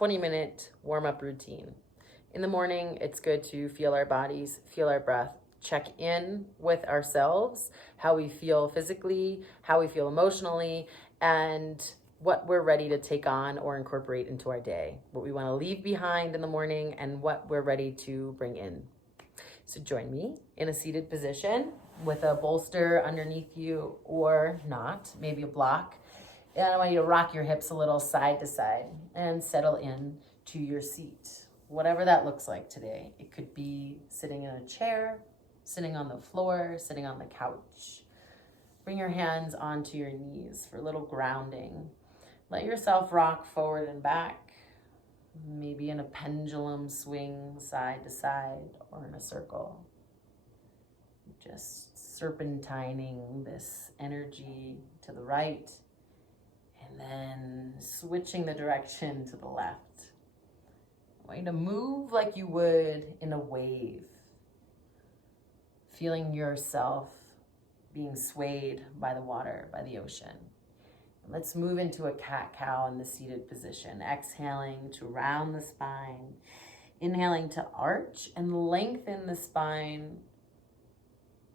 20-minute warm-up routine. In the morning, it's good to feel our bodies, feel our breath, check in with ourselves, how we feel physically, how we feel emotionally, and what we're ready to take on or incorporate into our day, what we want to leave behind in the morning, and what we're ready to bring in. So join me in a seated position with a bolster underneath you or not, maybe a block. And I want you to rock your hips a little side to side and settle in to your seat, whatever that looks like today. It could be sitting in a chair, sitting on the floor, sitting on the couch. Bring your hands onto your knees for a little grounding. Let yourself rock forward and back, maybe in a pendulum swing side to side or in a circle. Just serpentining this energy to the right and then switching the direction to the left. I want you to move like you would in a wave, feeling yourself being swayed by the water, by the ocean. Let's move into a cat-cow in the seated position, exhaling to round the spine, inhaling to arch and lengthen the spine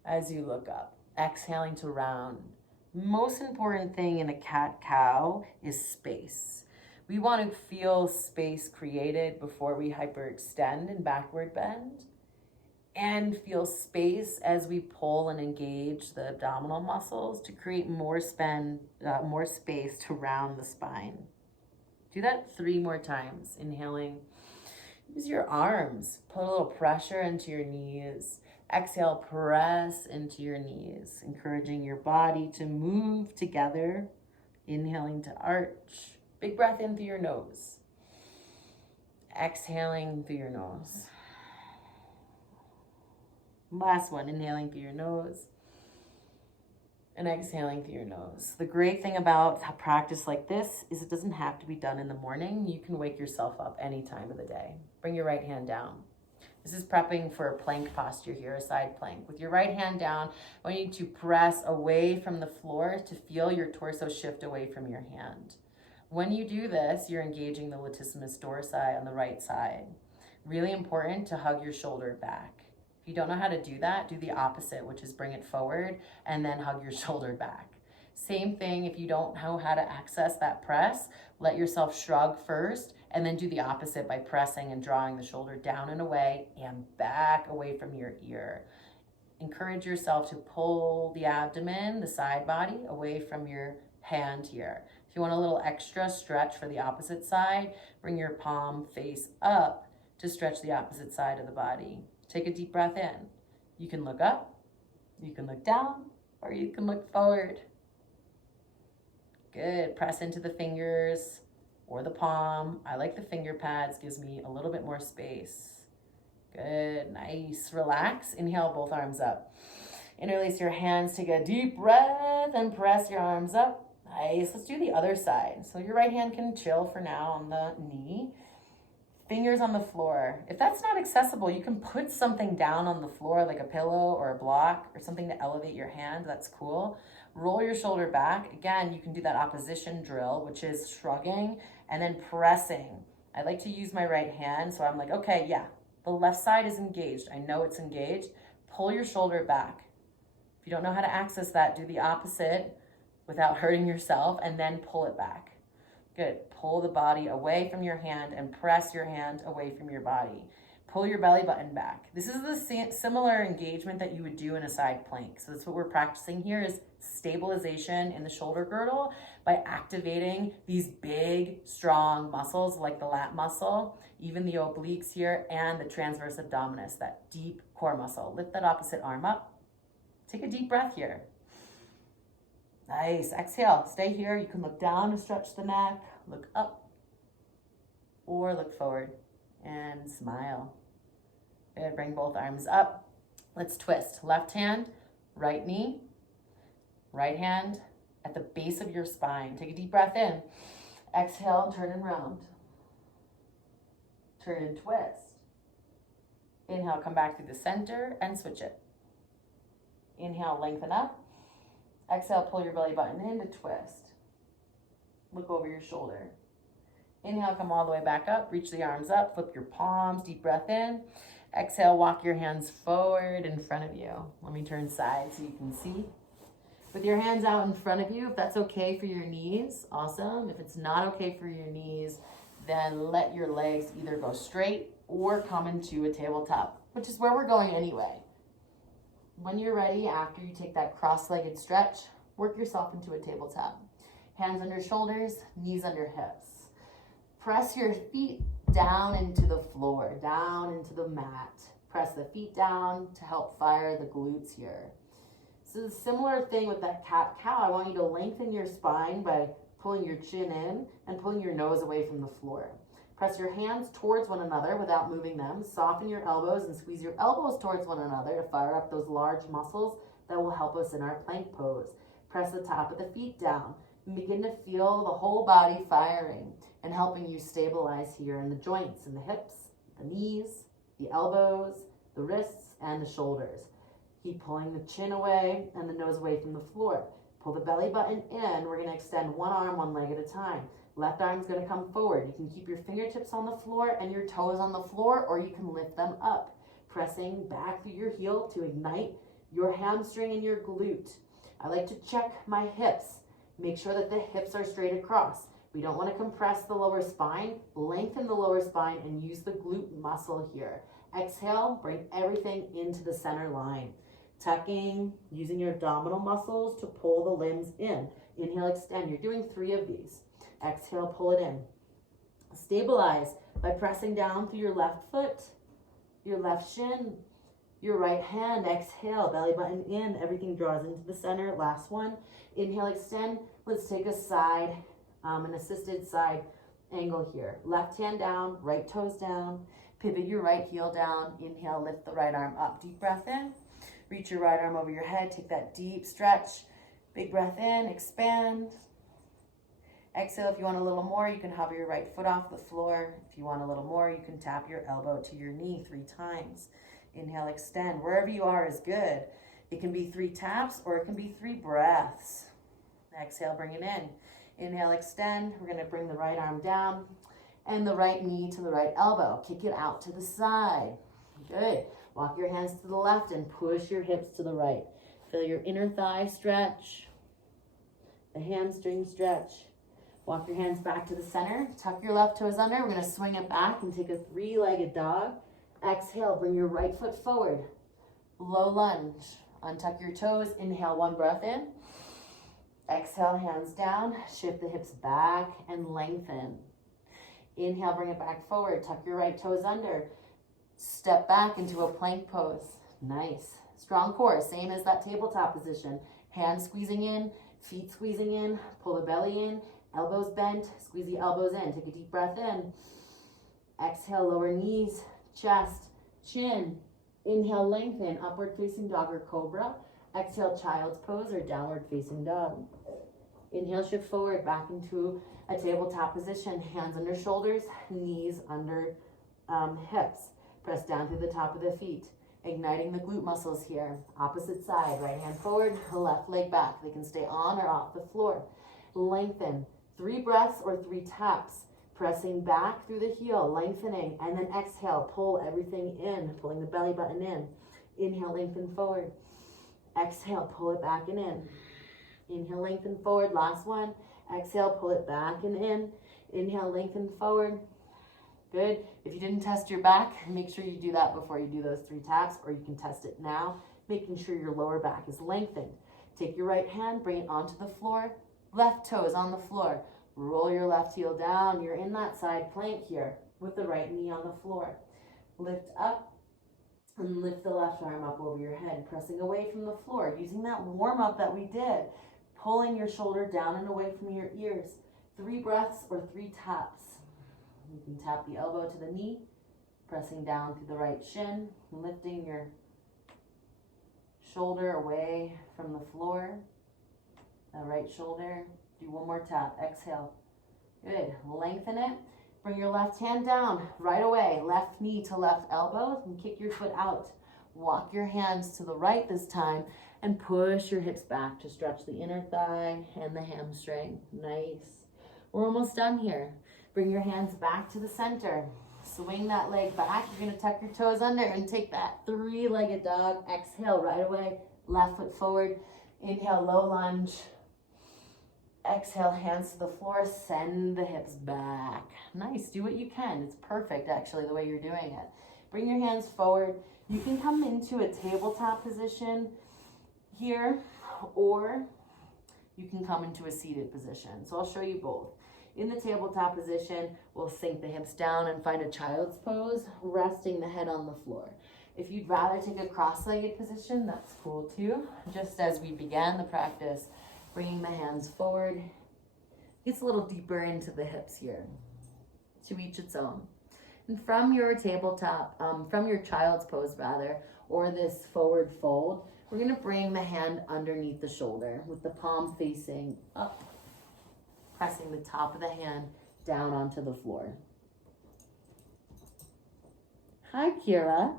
as you look up, exhaling to round. Most important thing in a cat-cow is space. We want to feel space created before we hyperextend and backward bend, and feel space as we pull and engage the abdominal muscles to create more space to round the spine. Do that 3 more times. Inhaling, use your arms, put a little pressure into your knees. Exhale, press into your knees, encouraging your body to move together. Inhaling to arch. Big breath in through your nose. Exhaling through your nose. Last one, inhaling through your nose and exhaling through your nose. The great thing about a practice like this is it doesn't have to be done in the morning. You can wake yourself up any time of the day. Bring your right hand down. This is prepping for a plank posture here, a side plank. With your right hand down, I want you to press away from the floor to feel your torso shift away from your hand. When you do this, you're engaging the latissimus dorsi on the right side. Really important to hug your shoulder back. If you don't know how to do that, do the opposite, which is bring it forward and then hug your shoulder back. Same thing, if you don't know how to access that press, let yourself shrug first and then do the opposite by pressing and drawing the shoulder down and away and back away from your ear. Encourage yourself to pull the abdomen, the side body, away from your hand here. If you want a little extra stretch for the opposite side, bring your palm face up to stretch the opposite side of the body. Take a deep breath in. You can look up, you can look down, or you can look forward. Good. Press into the fingers or the palm. I like the finger pads, gives me a little bit more space. Good. Nice. Relax. Inhale, both arms up. Interlace your hands, take a deep breath, and press your arms up. Nice. Let's do the other side. So your right hand can chill for now on the knee. Fingers on the floor. If that's not accessible, you can put something down on the floor like a pillow or a block or something to elevate your hand. That's cool. Roll your shoulder back. Again, you can do that opposition drill, which is shrugging and then pressing. I like to use my right hand. So I'm like, okay, yeah, the left side is engaged. I know it's engaged. Pull your shoulder back. If you don't know how to access that, do the opposite without hurting yourself and then pull it back. Good. Pull the body away from your hand and press your hand away from your body. Pull your belly button back. This is the similar engagement that you would do in a side plank. So that's what we're practicing here is stabilization in the shoulder girdle by activating these big, strong muscles like the lat muscle, even the obliques here, and the transverse abdominis, that deep core muscle. Lift that opposite arm up. Take a deep breath here. Nice. Exhale. Stay here. You can look down to stretch the neck, look up, or look forward and smile. Good. Bring both arms up. Let's twist. Left hand, right knee, right hand at the base of your spine. Take a deep breath in. Exhale, turn and round. Turn and twist. Inhale, come back through the center and switch it. Inhale, lengthen up. Exhale, pull your belly button in to twist. Look over your shoulder. Inhale, come all the way back up. Reach the arms up. Flip your palms. Deep breath in. Exhale, walk your hands forward in front of you. Let me turn sides so you can see. With your hands out in front of you, if that's okay for your knees, awesome. If it's not okay for your knees, then let your legs either go straight or come into a tabletop, which is where we're going anyway. When you're ready, after you take that cross-legged stretch, work yourself into a tabletop. Hands under shoulders, knees under hips. Press your feet down into the floor, down into the mat. Press the feet down to help fire the glutes here. So the similar thing with that cat-cow, I want you to lengthen your spine by pulling your chin in and pulling your nose away from the floor. Press your hands towards one another without moving them. Soften your elbows and squeeze your elbows towards one another to fire up those large muscles that will help us in our plank pose. Press the top of the feet down and begin to feel the whole body firing and helping you stabilize here in the joints, in the hips, the knees, the elbows, the wrists, and the shoulders. Keep pulling the chin away and the nose away from the floor. Pull the belly button in. We're going to extend one arm, one leg at a time. Left arm's going to come forward. You can keep your fingertips on the floor and your toes on the floor, or you can lift them up, pressing back through your heel to ignite your hamstring and your glute. I like to check my hips. Make sure that the hips are straight across. We don't want to compress the lower spine. Lengthen the lower spine and use the glute muscle here. Exhale, bring everything into the center line. Tucking, using your abdominal muscles to pull the limbs in. Inhale, extend. You're doing 3 of these. Exhale, pull it in. Stabilize by pressing down through your left foot, your left shin, your right hand. Exhale, belly button in. Everything draws into the center. Last one. Inhale, extend. Let's take a side, an assisted side angle here. Left hand down, right toes down. Pivot your right heel down. Inhale, lift the right arm up. Deep breath in. Reach your right arm over your head. Take that deep stretch. Big breath in, expand. Exhale, if you want a little more, you can hover your right foot off the floor. If you want a little more, you can tap your elbow to your knee 3 times. Inhale, extend. Wherever you are is good. It can be 3 taps or it can be 3 breaths. Exhale, bring it in. Inhale, extend. We're going to bring the right arm down and the right knee to the right elbow. Kick it out to the side. Good. Walk your hands to the left and push your hips to the right. Feel your inner thigh stretch, the hamstring stretch. Walk your hands back to the center. Tuck your left toes under. We're going to swing it back and take a 3-legged dog. Exhale, bring your right foot forward. Low lunge. Untuck your toes. Inhale, 1 breath in. Exhale, hands down. Shift the hips back and lengthen. Inhale, bring it back forward. Tuck your right toes under. Step back into a plank pose. Nice. Strong core, same as that tabletop position. Hands squeezing in, feet squeezing in. Pull the belly in. Elbows bent, squeeze the elbows in. Take a deep breath in. Exhale, lower knees, chest, chin. Inhale, lengthen, upward facing dog or cobra. Exhale, child's pose or downward facing dog. Inhale, shift forward, back into a tabletop position. Hands under shoulders, knees under hips. Press down through the top of the feet. Igniting the glute muscles here. Opposite side, right hand forward, left leg back. They can stay on or off the floor. Lengthen. 3 breaths or 3 taps. Pressing back through the heel, lengthening, and then exhale, pull everything in, pulling the belly button in. Inhale, lengthen forward. Exhale, pull it back and in. Inhale, lengthen forward. Last one. Exhale, pull it back and in. Inhale, lengthen forward. Good. If you didn't test your back, make sure you do that before you do those 3 taps, or you can test it now, making sure your lower back is lengthened. Take your right hand, bring it onto the floor. Left toes on the floor. Roll your left heel down. You're in that side plank here with the right knee on the floor. Lift up and lift the left arm up over your head, pressing away from the floor, using that warm up that we did, pulling your shoulder down and away from your ears. 3 breaths or 3 taps. You can tap the elbow to the knee, pressing down through the right shin, lifting your shoulder away from the floor. The right shoulder. Do 1 more tap. Exhale. Good. Lengthen it. Bring your left hand down right away. Left knee to left elbow and kick your foot out. Walk your hands to the right this time and push your hips back to stretch the inner thigh and the hamstring. Nice. We're almost done here. Bring your hands back to the center. Swing that leg back. You're gonna tuck your toes under and take that three-legged dog. Exhale right away, left foot forward. Inhale, low lunge. Exhale, hands to the floor, send the hips back. Nice, do what you can. It's perfect actually the way you're doing it. Bring your hands forward. You can come into a tabletop position here, or you can come into a seated position. So I'll show you both. In the tabletop position, we'll sink the hips down and find a child's pose, resting the head on the floor. If you'd rather take a cross-legged position, that's cool too. Just as we began the practice, bringing the hands forward. Gets a little deeper into the hips here. To each its own. And from your tabletop, from your child's pose rather, or this forward fold, we're gonna bring the hand underneath the shoulder with the palm facing up, pressing the top of the hand down onto the floor. Hi, Kira.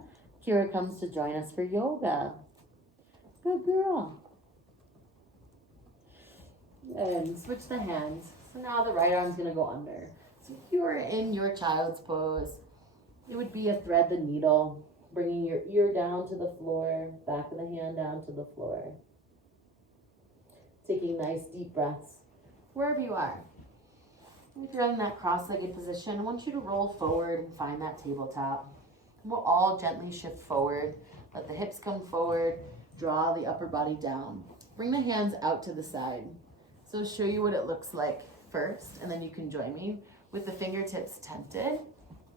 Kira comes to join us for yoga. Good girl. And switch the hands. So now the right arm's gonna go under. So if you are in your child's pose, it would be a thread the needle, bringing your ear down to the floor, back of the hand down to the floor. Taking nice deep breaths wherever you are. If you're in that cross-legged position, I want you to roll forward and find that tabletop. We'll all gently shift forward. Let the hips come forward. Draw the upper body down. Bring the hands out to the side. So show you what it looks like first, and then you can join me with the fingertips tented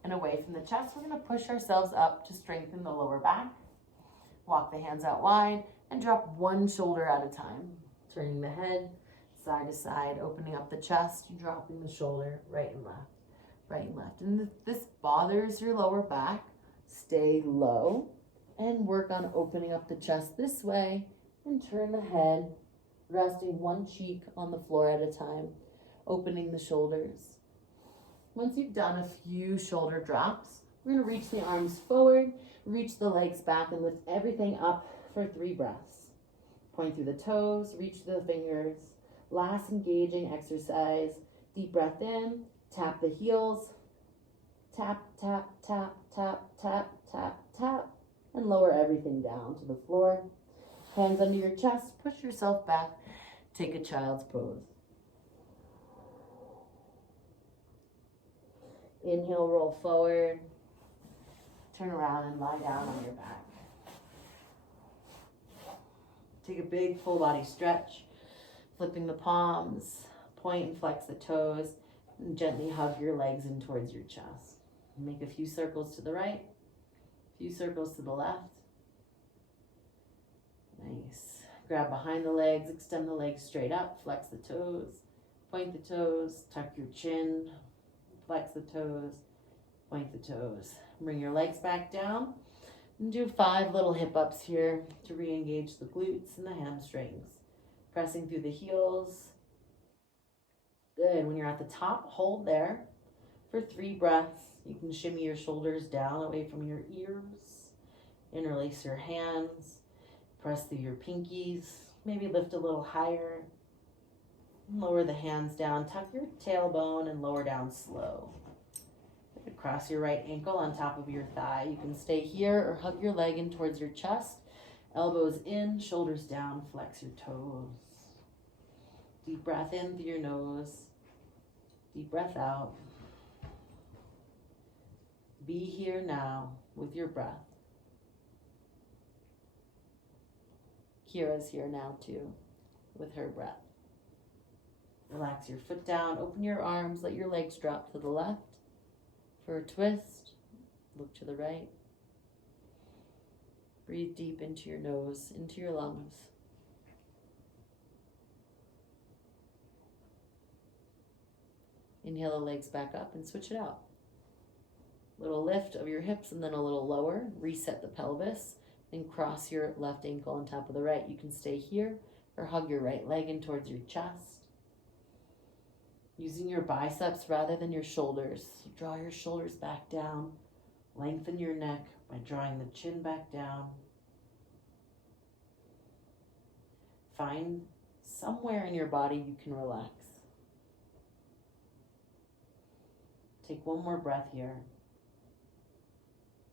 and away from the chest. We're gonna push ourselves up to strengthen the lower back. Walk the hands out wide and drop one shoulder at a time. Turning the head side to side, opening up the chest, dropping the shoulder right and left, right and left. And if this bothers your lower back, stay low and work on opening up the chest this way and turn the head, resting one cheek on the floor at a time, opening the shoulders. Once you've done a few shoulder drops, we're gonna reach the arms forward, reach the legs back, and lift everything up for 3 breaths. Point through the toes, reach the fingers. Last engaging exercise. Deep breath in, tap the heels, tap, tap, tap, tap, tap, tap, tap, and lower everything down to the floor. Hands under your chest, push yourself back, take a child's pose. Inhale, roll forward, turn around and lie down on your back. Take a big full body stretch, flipping the palms, point and flex the toes, and gently hug your legs in towards your chest. Make a few circles to the right, a few circles to the left. Nice. Grab behind the legs, extend the legs straight up, flex the toes, point the toes, tuck your chin, flex the toes, point the toes. Bring your legs back down and do 5 little hip ups here to re-engage the glutes and the hamstrings. Pressing through the heels. Good. When you're at the top, hold there for 3 breaths. You can shimmy your shoulders down away from your ears. Interlace your hands. Press through your pinkies. Maybe lift a little higher. Lower the hands down. Tuck your tailbone and lower down slow. Cross your right ankle on top of your thigh. You can stay here or hug your leg in towards your chest. Elbows in, shoulders down, flex your toes. Deep breath in through your nose. Deep breath out. Be here now with your breath. Kira's here now too with her breath. Relax your foot down, open your arms, let your legs drop to the left for a twist. Look to the right. Breathe deep into your nose, into your lungs. Inhale the legs back up and switch it out. Little lift of your hips and then a little lower. Reset the pelvis. Then cross your left ankle on top of the right. You can stay here or hug your right leg in towards your chest. Using your biceps rather than your shoulders. Draw your shoulders back down. Lengthen your neck by drawing the chin back down. Find somewhere in your body you can relax. take one more breath here.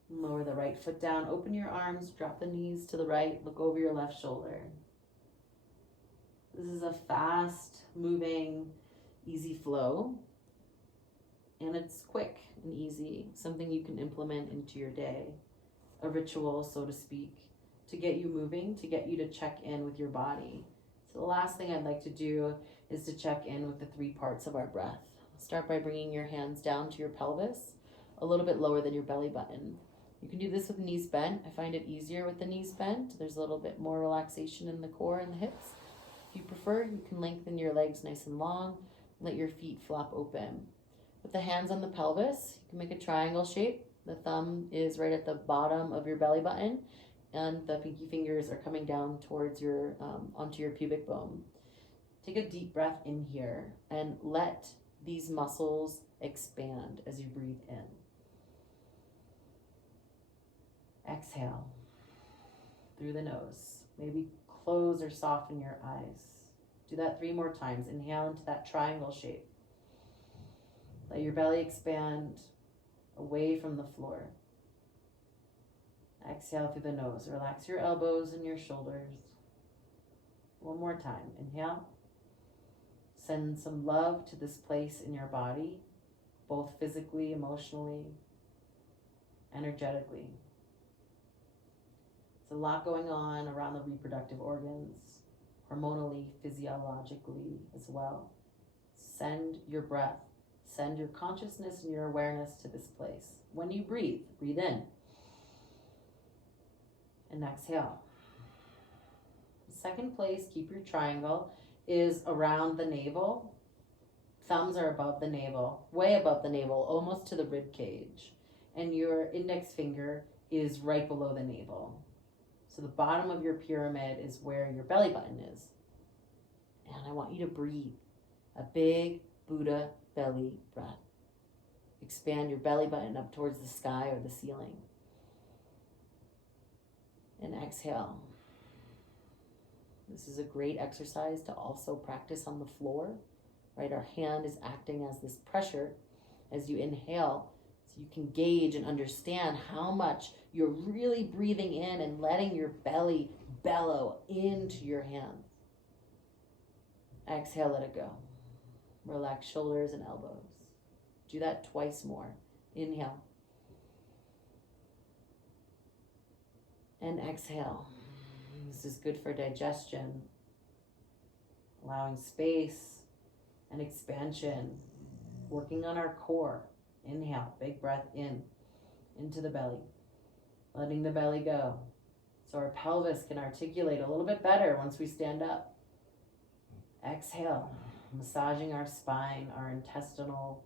Lower the right foot down, open your arms, drop the knees to the right, look over your left shoulder. This is a fast moving, easy flow, and it's quick and easy, something you can implement into your day, a ritual, so to speak, to get you moving, to get you to check in with your body. So the last thing I'd like to do is to check in with the 3 parts of our breath. Start by bringing your hands down to your pelvis, a little bit lower than your belly button. You can do this with knees bent. I find it easier with the knees bent. There's a little bit more relaxation in the core and the hips. If you prefer, you can lengthen your legs nice and long, let your feet flop open. With the hands on the pelvis, you can make a triangle shape. The thumb is right at the bottom of your belly button, and the pinky fingers are coming down towards your, onto your pubic bone. Take a deep breath in here and let these muscles expand as you breathe in. Exhale through the nose. Maybe close or soften your eyes. Do that 3 more times. Inhale into that triangle shape. Let your belly expand away from the floor. Exhale through the nose. Relax your elbows and your shoulders. One more time. Inhale. Send some love to this place in your body, both physically, emotionally, energetically. There's a lot going on around the reproductive organs, hormonally, physiologically as well. Send your breath, send your consciousness and your awareness to this place. When you breathe, breathe in and exhale. The second place, keep your triangle, is around the navel. Thumbs are above the navel, way above the navel, almost to the rib cage. And your index finger is right below the navel. So the bottom of your pyramid is where your belly button is. And I want you to breathe a big Buddha belly breath. Expand your belly button up towards the sky or the ceiling. And exhale. This is a great exercise to also practice on the floor, right? Our hand is acting as this pressure as you inhale, so you can gauge and understand how much you're really breathing in and letting your belly bellow into your hands. Exhale, let it go. Relax shoulders and elbows. Do that twice more. Inhale. And exhale. This is good for digestion, allowing space and expansion, working on our core. Inhale, big breath in, into the belly, letting the belly go. So our pelvis can articulate a little bit better once we stand up. Exhale, massaging our spine, our intestinal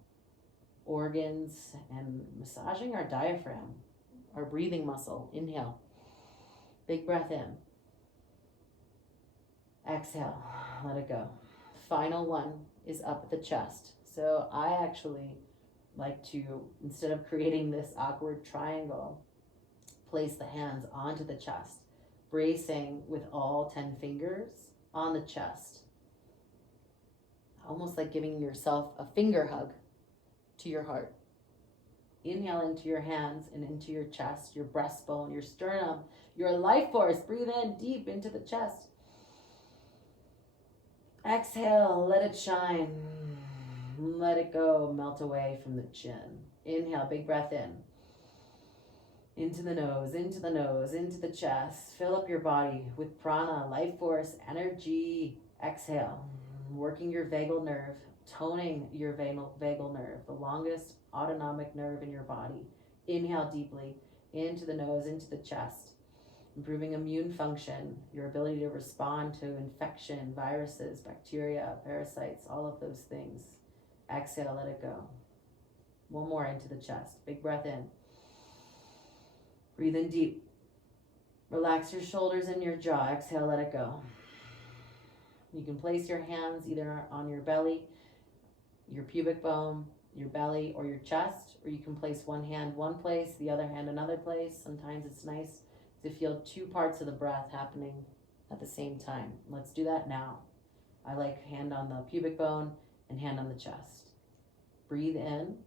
organs, and massaging our diaphragm, our breathing muscle. Inhale, big breath in. Exhale, let it go. Final one is up at the chest. So I actually like to, instead of creating this awkward triangle, place the hands onto the chest, bracing with all 10 fingers on the chest. Almost like giving yourself a finger hug to your heart. Inhale into your hands and into your chest, your breastbone, your sternum, your life force. Breathe in deep into the chest. Exhale, let it shine. Let it go, melt away from the chin. Inhale, big breath in. Into the nose, into the nose, into the chest. Fill up your body with prana, life force, energy. Exhale, working your vagal nerve, toning your vagal nerve, the longest autonomic nerve in your body. Inhale deeply, into the nose, into the chest. Improving immune function, your ability to respond to infection, viruses, bacteria, parasites, all of those things. Exhale, let it go. One more into the chest. Big breath in. Breathe in deep. Relax your shoulders and your jaw. Exhale, let it go. You can place your hands either on your belly, your pubic bone, your belly, or your chest, or you can place one hand one place, the other hand another place. Sometimes it's nice to feel 2 parts of the breath happening at the same time. Let's do that now. I like hand on the pubic bone and hand on the chest. Breathe in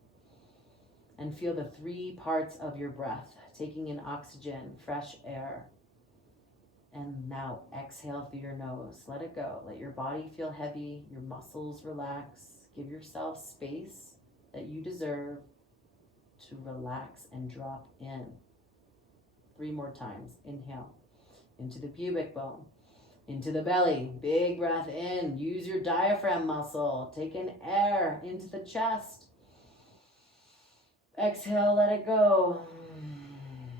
And feel the 3 parts of your breath, taking in oxygen, fresh air. And now exhale through your nose. Let it go. Let your body feel heavy, your muscles relax. Give yourself space that you deserve to relax and drop in. 3 more times. Inhale into the pubic bone, into the belly. Big breath in. Use your diaphragm muscle. Take in air into the chest. Exhale, let it go.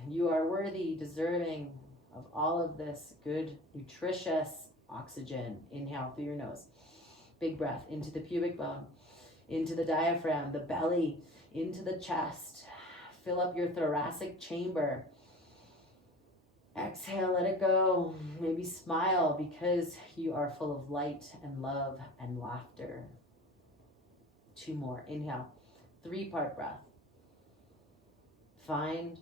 You are worthy, deserving of all of this good, nutritious oxygen. Inhale through your nose. Big breath into the pubic bone, into the diaphragm, the belly, into the chest. Fill up your thoracic chamber. Exhale, let it go. Maybe smile because you are full of light and love and laughter. 2 more. Inhale. 3-part breath. Find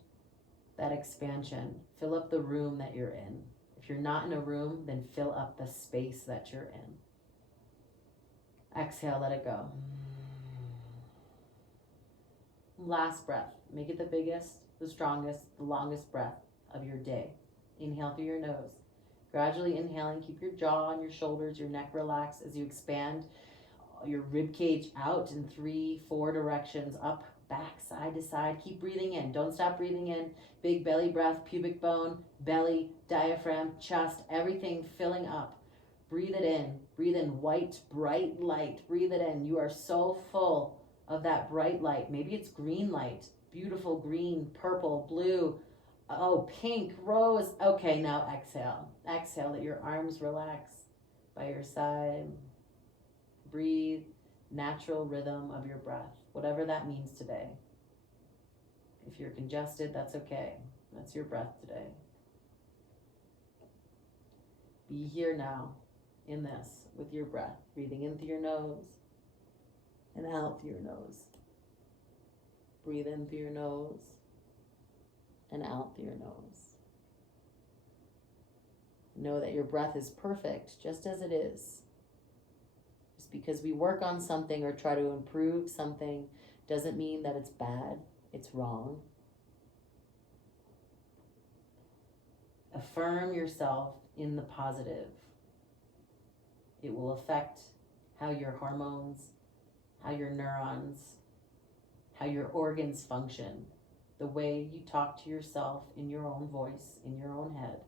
that expansion. Fill up the room that you're in. If you're not in a room, then fill up the space that you're in. Exhale, let it go. Last breath. Make it the biggest, the strongest, the longest breath of your day. Inhale through your nose. Gradually inhaling, keep your jaw and your shoulders, your neck relaxed as you expand your rib cage out in 3-4 directions, up, back, side to side. Keep breathing in. Don't stop breathing in. Big belly breath, pubic bone, belly, diaphragm, chest, everything filling up. Breathe it in. Breathe in white, bright light. Breathe it in. You are so full of that bright light. Maybe it's green light. Beautiful green, purple, blue, pink, rose. Okay, now exhale. Exhale, let your arms relax by your side. Breathe. Natural rhythm of your breath, whatever that means today. If you're congested, that's okay. That's your breath today. Be here now in this with your breath, breathing in through your nose and out through your nose. Breathe in through your nose and out through your nose. Know that your breath is perfect just as it is. Because we work on something or try to improve something doesn't mean that it's bad, it's wrong. Affirm yourself in the positive. It will affect how your hormones, how your neurons, how your organs function. The way you talk to yourself in your own voice, in your own head,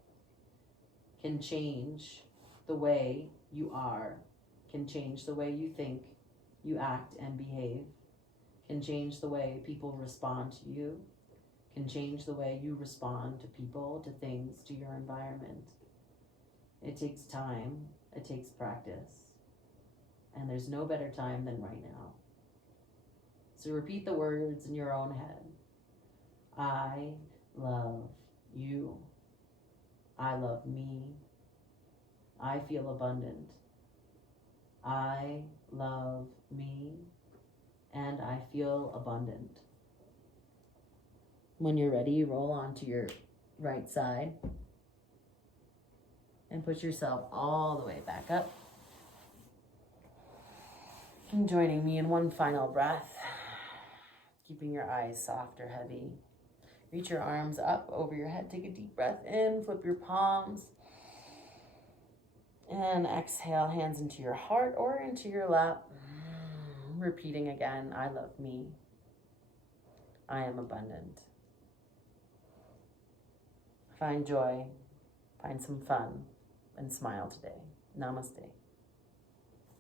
can change the way you are, can change the way you think, you act and behave, can change the way people respond to you, can change the way you respond to people, to things, to your environment. It takes time, it takes practice, and there's no better time than right now. So repeat the words in your own head. I love you. I love me. I feel abundant. I love me, and I feel abundant. When you're ready, roll onto your right side and put yourself all the way back up. And joining me in one final breath, keeping your eyes soft or heavy. Reach your arms up over your head. Take a deep breath in, flip your palms. And exhale, hands into your heart or into your lap. Repeating again, I love me. I am abundant. Find joy, find some fun, and smile today. Namaste.